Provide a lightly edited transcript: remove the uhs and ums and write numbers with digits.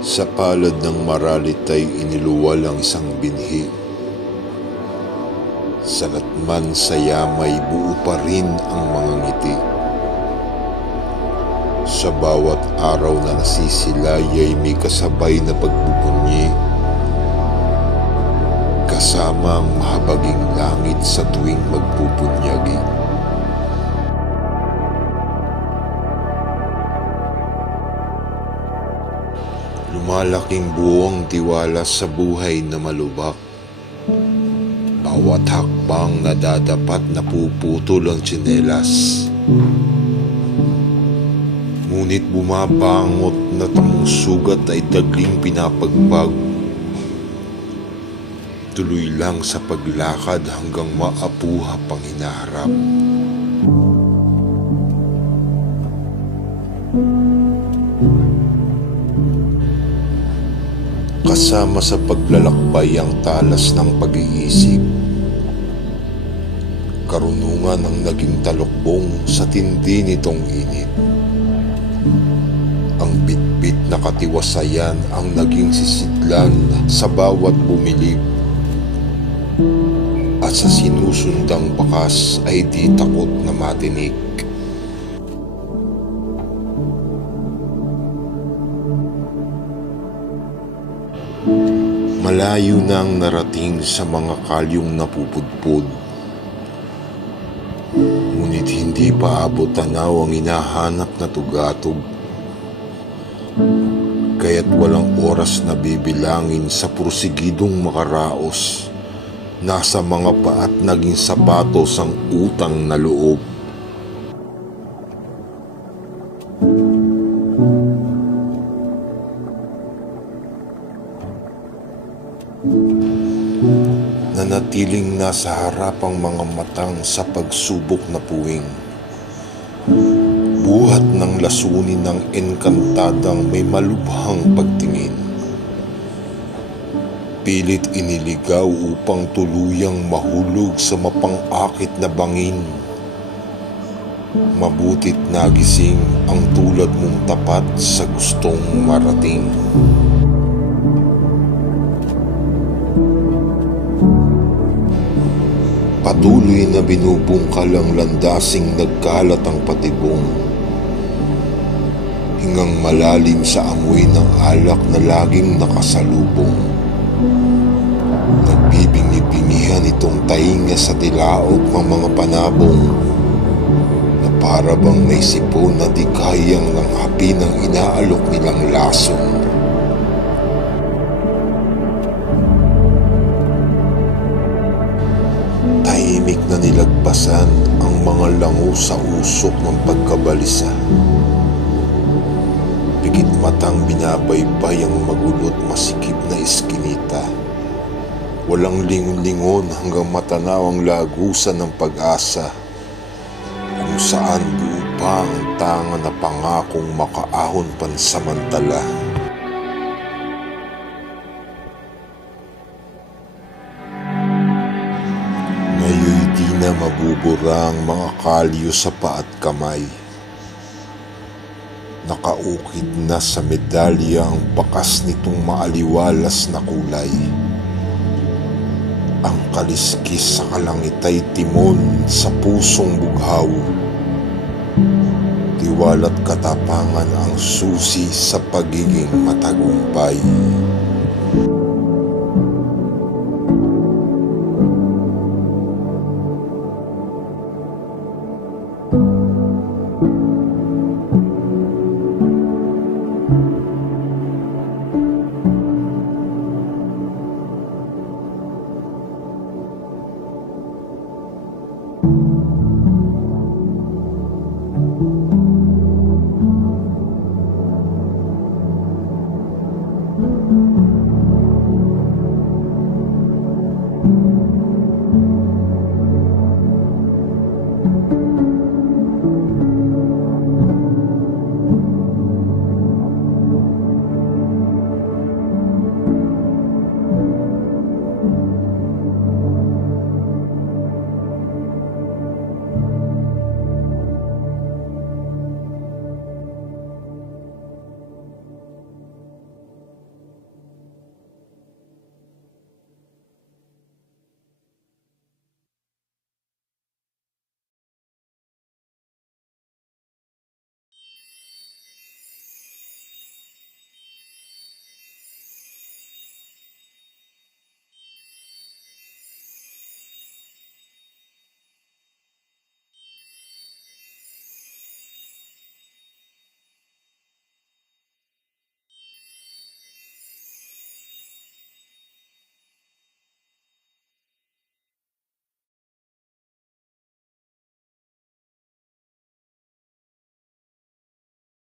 Sa palad ng maralit ay iniluwal ang isang binhi. Sa latman sa yamay buo pa rin ang mga ngiti. Sa bawat araw na nasisilay ay may kasabay na pagbubunyi, kasama ang mahabaging langit sa tuwing magpupunyagi. Lumalaking buong tiwala sa buhay na malubak. Bawat hakbang nadadapat napuputol ang tsinelas. Ngunit bumabangot na tamong sugat ay tagling pinapagbag. Tuloy lang sa paglakad hanggang maapuha pang hinaharap. Kasama sa paglalakbay ang talas ng pag-iisip. Karunungan ang naging talukbong sa tindi nitong init. Ang bitbit na katiwasayan ang naging sisidlan sa bawat bumilib. At sa sinusundang bakas ay di takot na matinik. Malayo na ang narating sa mga kalyong napupudpud. Ngunit hindi pa abot tanaw ang hinahanap na tugatog. Kaya't walang oras na bibilangin sa pursigidong makaraos. Nasa mga paat naging sapatos ang utang na loob. Nanatiling nasa harap ang mga matang sa pagsubok na puwing. Buhat ng lasunin ng enkantadang may malubhang pagtingin. Pilit iniligaw upang tuluyang mahulog sa mapang-akit na bangin. Mabutit nagising ang tulad mong tapat sa gustong marating. Patuloy na binubungkal ang landasing nagkalat ang patibong. Hingang malalim sa amoy ng alak na laging nakasalubong. Nagbibingi-bingihan itong tainga sa tilaok ng mga panabong, na para bang may sipon na di kayang nanghapin ang inaalok nilang lason. Tahimik na nilagpasan ang mga lango sa usok ng pagkabalisa. Pigit matang binabaybay ang magulot masikip na iskinita. Walang lingon-lingon hanggang matanaw ang lagusan ng pag-asa, kung saan buo pa ang tanga na pangakong makaahon pansamantala. Ngayoy di na mabubura ang mga kalyo sa paa at kamay. Nakaukit na sa medalya ang bakas nitong maaliwalas na kulay. Ang kaliskis sa kalangitay timon sa pusong bughaw. Tiwala't katapangan ang susi sa pagiging matagumpay.